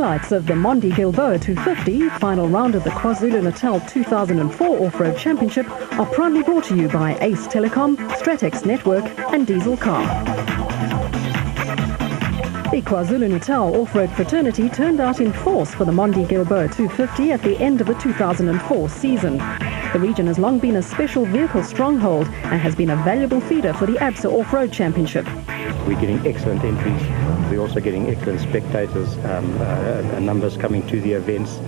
Highlights of the Mondi Gilboa 250, final round of the KwaZulu-Natal 2004 Off-Road Championship, are proudly brought to you by Ace Telecom, Stratex Network and Diesel Car. The KwaZulu-Natal off-road fraternity turned out in force for the Mondi Gilboa 250 at the end of the 2004 season. The region has long been a special vehicle stronghold and has been a valuable feeder for the ABSA Off-Road Championship. We're getting excellent entries. We're also getting excellent spectators, numbers coming to the events.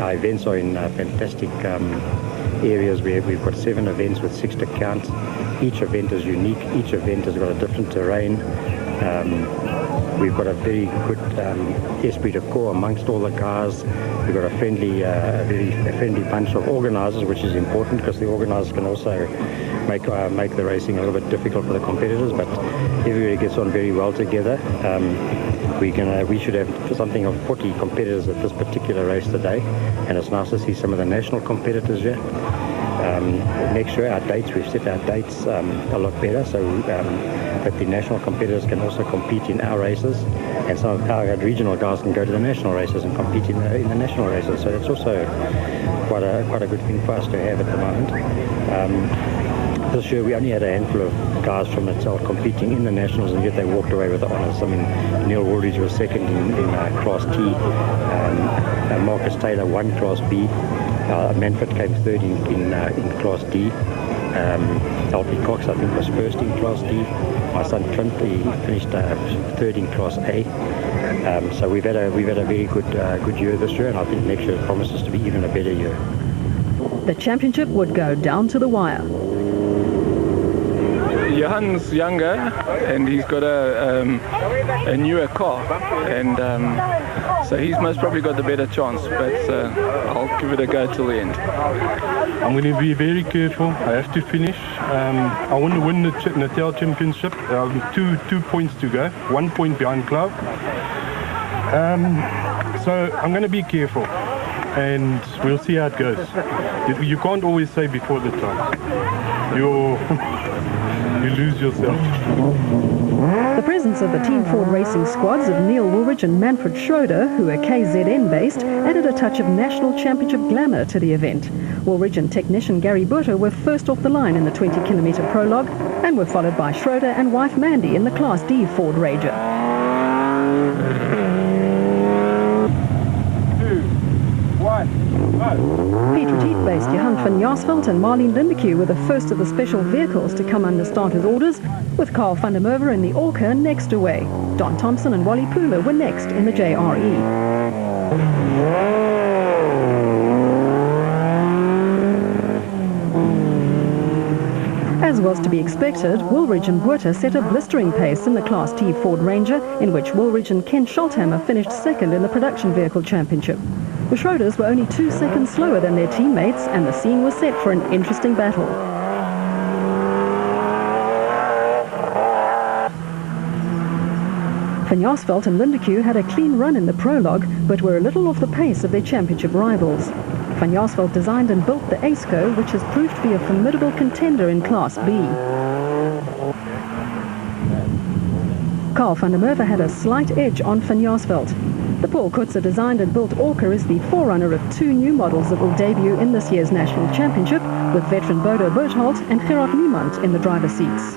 Our events are in fantastic areas where we've got 7 events with 6 to count. Each event is unique. Each event has got a different terrain. We've got a very good esprit de corps amongst all the cars. We've got a very friendly bunch of organisers, which is important because the organisers can also make the racing a little bit difficult for the competitors. But everybody gets on very well together. We should have something of 40 competitors at this particular race today, and it's nice to see some of the national competitors here. Next year, we've set our dates a lot better, so that the national competitors can also compete in our races, and some of our regional guys can go to the national races and compete in the national races. So that's also quite a good thing for us to have at the moment. This year we only had a handful of guys from Natal competing in the nationals, and yet they walked away with the honours. I mean, Neil Woolridge was second in Class T, Marcus Taylor won Class B, Manfred came third in Class D, Alfie Cox I think was first in Class D, my son Clint he finished third in Class A. So we've had a very good year this year, and I think next year promises to be even a better year. The championship would go down to the wire. Johan's younger and he's got a newer car, and so he's most probably got the better chance, but I'll give it a go till the end. I'm going to be very careful. I have to finish. I want to win the Natal Championship. Two points to go, 1 point behind Cloud. So I'm going to be careful, and we'll see how it goes. You can't always say before the time. You lose yourself. The presence of the Team Ford racing squads of Neil Woolridge and Manfred Schroeder, who are KZN based, added a touch of national championship glamour to the event. Woolridge and technician Gary Butter were first off the line in the 20-kilometre prologue and were followed by Schroeder and wife Mandy in the Class D Ford Ranger. 2, 1, go! Pieter-Tief-based Johan van Jaarsveld and Marlene Lindeque were the first of the special vehicles to come under starters' orders, with Carl van der Merwe in the Orca next away. Don Thompson and Wally Pooler were next in the JRE. As was to be expected, Woolridge and Buerta set a blistering pace in the Class T Ford Ranger, in which Woolridge and Ken Scholthammer finished second in the Production Vehicle Championship. The Schroeders were only 2 seconds slower than their teammates, and the scene was set for an interesting battle. Van Jaarsveld and Lindeque had a clean run in the prologue, but were a little off the pace of their championship rivals. Van Jaarsveld designed and built the Aceco, which has proved to be a formidable contender in Class B. Carl van der Merwe had a slight edge on Van Jaarsveld. The Paul Kutzer designed and built Orca is the forerunner of 2 new models that will debut in this year's National Championship, with veteran Bodo Berthold and Gerard Niemand in the driver's seats.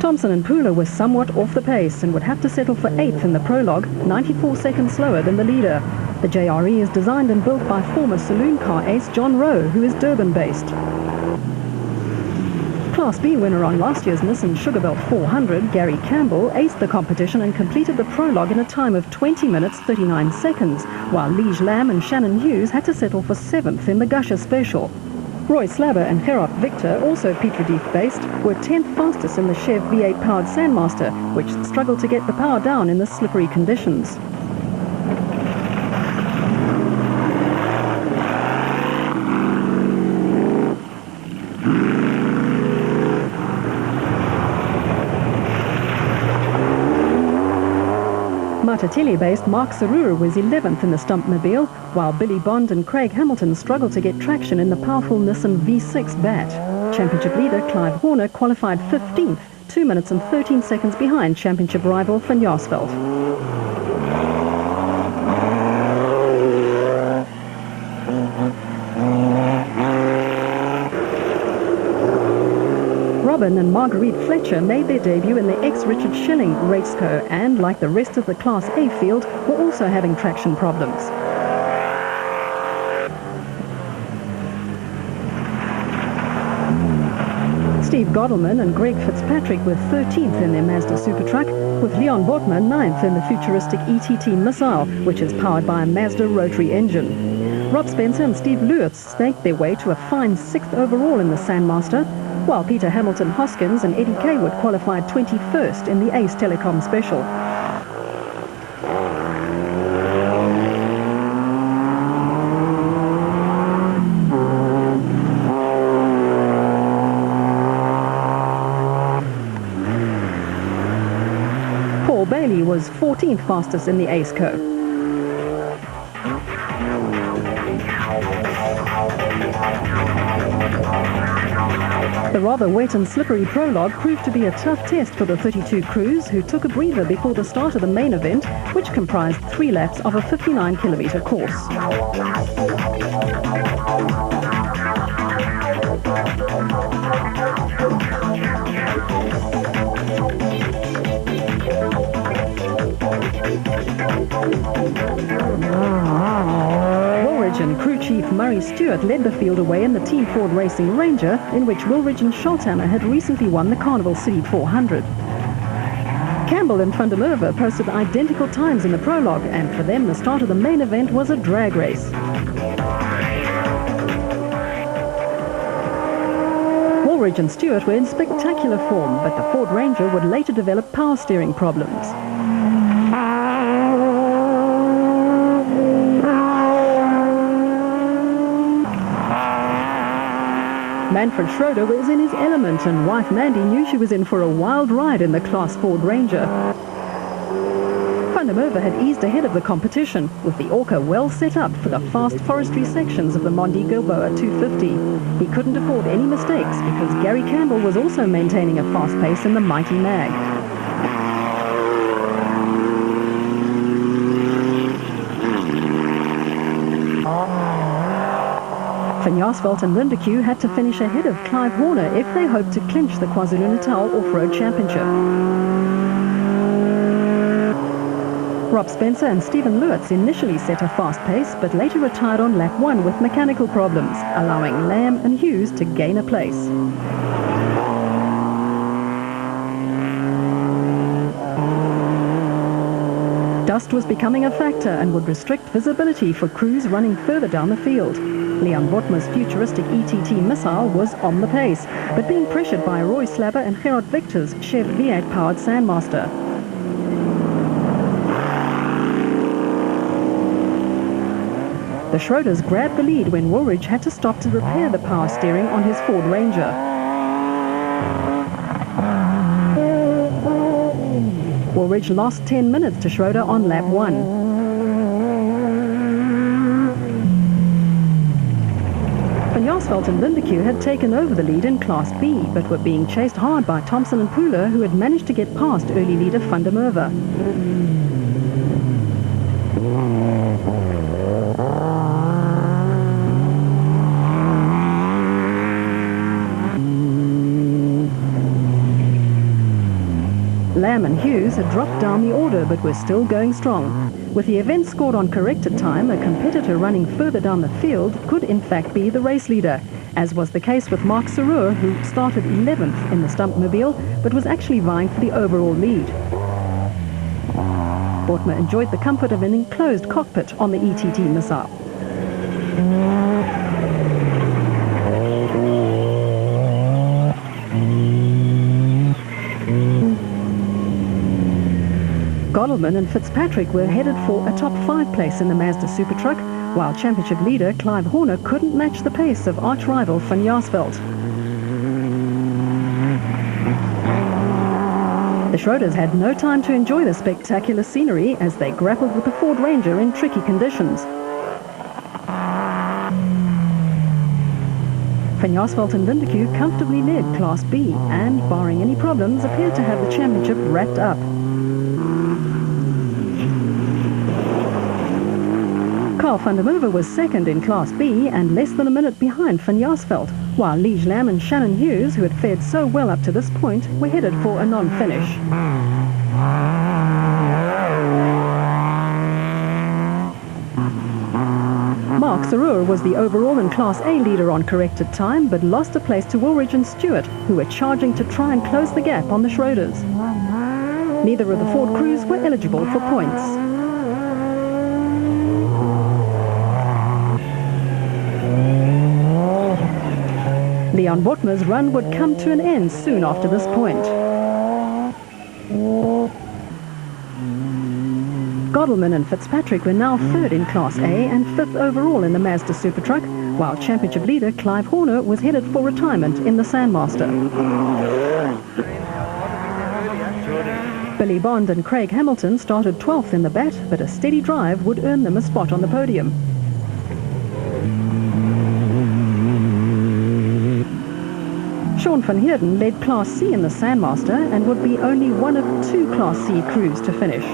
Thompson and Pooler were somewhat off the pace and would have to settle for 8th in the prologue, 94 seconds slower than the leader. The JRE is designed and built by former saloon car ace John Rowe, who is Durban-based. Class B winner on last year's Nissan Sugarbelt 400, Gary Campbell, aced the competition and completed the prologue in a time of 20 minutes 39 seconds, while Lige Lamb and Shannon Hughes had to settle for 7th in the Gusher Special. Roy Slabber and Gerard Victor, also Pieter-Dief-based, were 10th fastest in the Chev V8-powered Sandmaster, which struggled to get the power down in the slippery conditions. Matatiele-based Mark Sarura was 11th in the Stumpmobile, while Billy Bond and Craig Hamilton struggled to get traction in the powerful Nissan V6 Bat. Championship leader Clive Horner qualified 15th, 2 minutes and 13 seconds behind championship rival Van Jaarsveld. Robin and Marguerite Fletcher made their debut in the ex-Richard Schilling Raceco and, like the rest of the Class A field, were also having traction problems. Steve Godelman and Greg Fitzpatrick were 13th in their Mazda Super Truck, with Leon Bortman 9th in the futuristic ETT Missile, which is powered by a Mazda rotary engine. Rob Spencer and Steve Lewis snaked their way to a fine 6th overall in the Sandmaster, while Peter Hamilton Hoskins and Eddie Kaywood qualified 21st in the Ace Telecom Special. Paul Bailey was 14th fastest in the Ace Co. The rather wet and slippery prologue proved to be a tough test for the 32 crews, who took a breather before the start of the main event, which comprised 3 laps of a 59-kilometre course. And crew chief Murray Stewart led the field away in the Team Ford Racing Ranger, in which Woolridge and Scholthammer had recently won the Carnival City 400. Campbell and van der Merwe posted identical times in the prologue, and for them the start of the main event was a drag race. Woolridge and Stewart were in spectacular form, but the Ford Ranger would later develop power steering problems. Manfred Schroeder was in his element, and wife Mandy knew she was in for a wild ride in the Class Ford Ranger. Van der Merwe had eased ahead of the competition, with the Orca well set up for the fast forestry sections of the Mondi Gilboa 250. He couldn't afford any mistakes because Gary Campbell was also maintaining a fast pace in the mighty Mag. Van Jaarsveld and Lindeque had to finish ahead of Clive Horner if they hoped to clinch the KwaZulu-Natal Off-Road Championship. Rob Spencer and Stephen Lewis initially set a fast pace, but later retired on lap 1 with mechanical problems, allowing Lamb and Hughes to gain a place. Dust was becoming a factor and would restrict visibility for crews running further down the field. Leon Botma's futuristic ETT Missile was on the pace, but being pressured by Roy Slabber and Gerard Victor's Chev V8-powered Sandmaster. The Schroeders grabbed the lead when Woolridge had to stop to repair the power steering on his Ford Ranger. Woolridge lost 10 minutes to Schroeder on lap 1. Van Jaarsveld and Lindeque had taken over the lead in Class B, but were being chased hard by Thompson and Pooler, who had managed to get past early leader van der Merwe. Lamb and Hughes had dropped down the order, but were still going strong. With the event scored on corrected time, a competitor running further down the field could in fact be the race leader, as was the case with Mark Sarur, who started 11th in the Stumpmobile, but was actually vying for the overall lead. Bortma enjoyed the comfort of an enclosed cockpit on the ETT Missile. Godelman and Fitzpatrick were headed for a top 5 place in the Mazda Super Truck, while championship leader Clive Horner couldn't match the pace of arch-rival Van Jaarsveld. The Schroeders had no time to enjoy the spectacular scenery as they grappled with the Ford Ranger in tricky conditions. Van Jaarsveld and Lindeque comfortably led Class B and, barring any problems, appeared to have the championship wrapped up. Carl van der Merwe was second in Class B and less than a minute behind Van Jaarsveld. while Lige Lam and Shannon Hughes, who had fared so well up to this point, were headed for a non-finish. Mark Sarur was the overall and Class A leader on corrected time, but lost a place to Woolridge and Stewart, who were charging to try and close the gap on the Schroders. Neither of the Ford crews were eligible for points. Leon Botma's run would come to an end soon after this point. Godelman and Fitzpatrick were now third in Class A and fifth overall in the Mazda Super Truck, while championship leader Clive Horner was headed for retirement in the Sandmaster. Billy Bond and Craig Hamilton started 12th in the bat, but a steady drive would earn them a spot on the podium. Sean van Heerden led Class C in the Sandmaster and would be only one of 2 Class C crews to finish.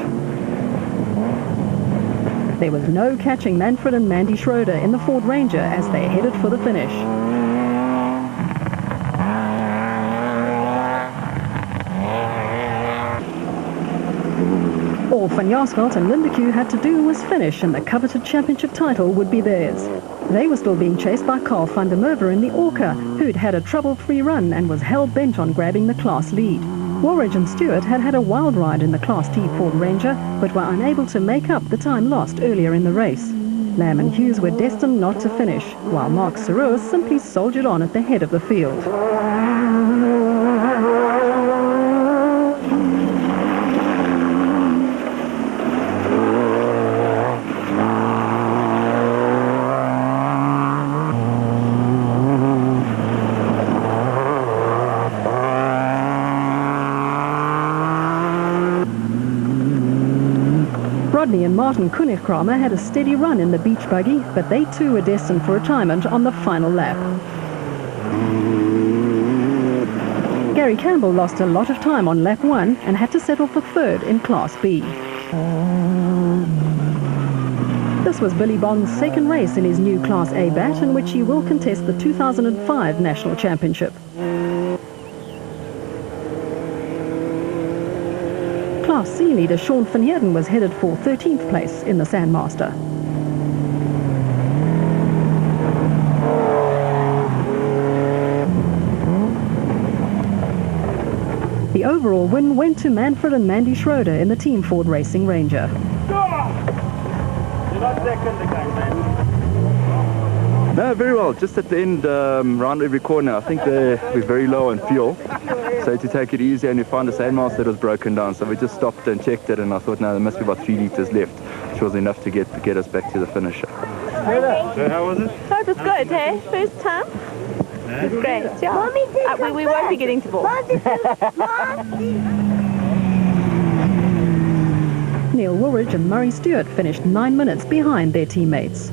There was no catching Manfred and Mandy Schroeder in the Ford Ranger as they headed for the finish. All Van Jaarsveld and Lindeque had to do was finish and the coveted championship title would be theirs. They were still being chased by Carl van der Merwe in the Orca, who'd had a trouble-free run and was hell-bent on grabbing the class lead. Woolridge and Stewart had had a wild ride in the Class T Ford Ranger, but were unable to make up the time lost earlier in the race. Lamb and Hughes were destined not to finish, while Mark Sarur simply soldiered on at the head of the field. Rodney and Martin Kunigkramer had a steady run in the beach buggy, but they too were destined for retirement on the final lap. Gary Campbell lost a lot of time on lap 1 and had to settle for third in Class B. This was Billy Bond's second race in his new Class A bat, in which he will contest the 2005 National Championship. Class C leader Sean van Heerden was headed for 13th place in the Sandmaster. The overall win went to Manfred and Mandy Schroeder in the Team Ford Racing Ranger. You're not second again, man. No, very well. Just at the end, round every corner, I think we're very low on fuel. So to take it easy, and we found a Sandmaster that was broken down. So we just stopped and checked it, and I thought, no, there must be about 3 litres left, which was enough to get us back to the finish. So how was it? Oh, it was good, hey? First time? It was great, yeah. We won't be getting to ball. Neil Woolridge and Murray Stewart finished 9 minutes behind their teammates.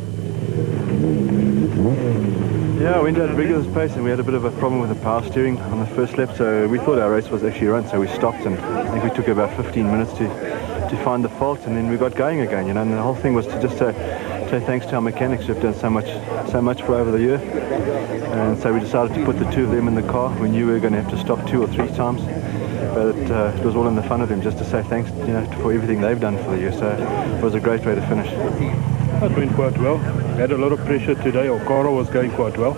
Yeah, we went at a rigorous pace and we had a bit of a problem with the power steering on the first lap, so we thought our race was actually run, so we stopped, and I think we took about 15 minutes to find the fault, and then we got going again, you know, and the whole thing was to just say thanks to our mechanics who've done so much for over the year. And so we decided to put the 2 of them in the car. We knew we were going to have to stop 2 or 3 times, but it was all in the fun of them, just to say thanks, you know, for everything they've done for the year. So it was a great way to finish. It went quite well. We had a lot of pressure today. Our car was going quite well,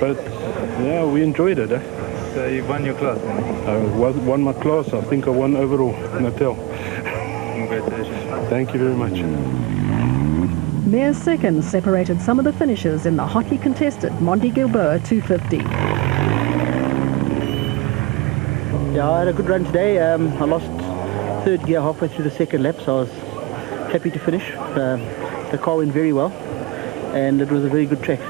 but yeah, we enjoyed it. So you won your class then? I won my class. I think I won overall, Natal. Congratulations. Thank you very much. Mere seconds separated some of the finishers in the hotly contested Mondi Gilboa 250. Yeah, I had a good run today. I lost third gear halfway through the second lap, so I was happy to finish. The car went very well, and it was a very good track.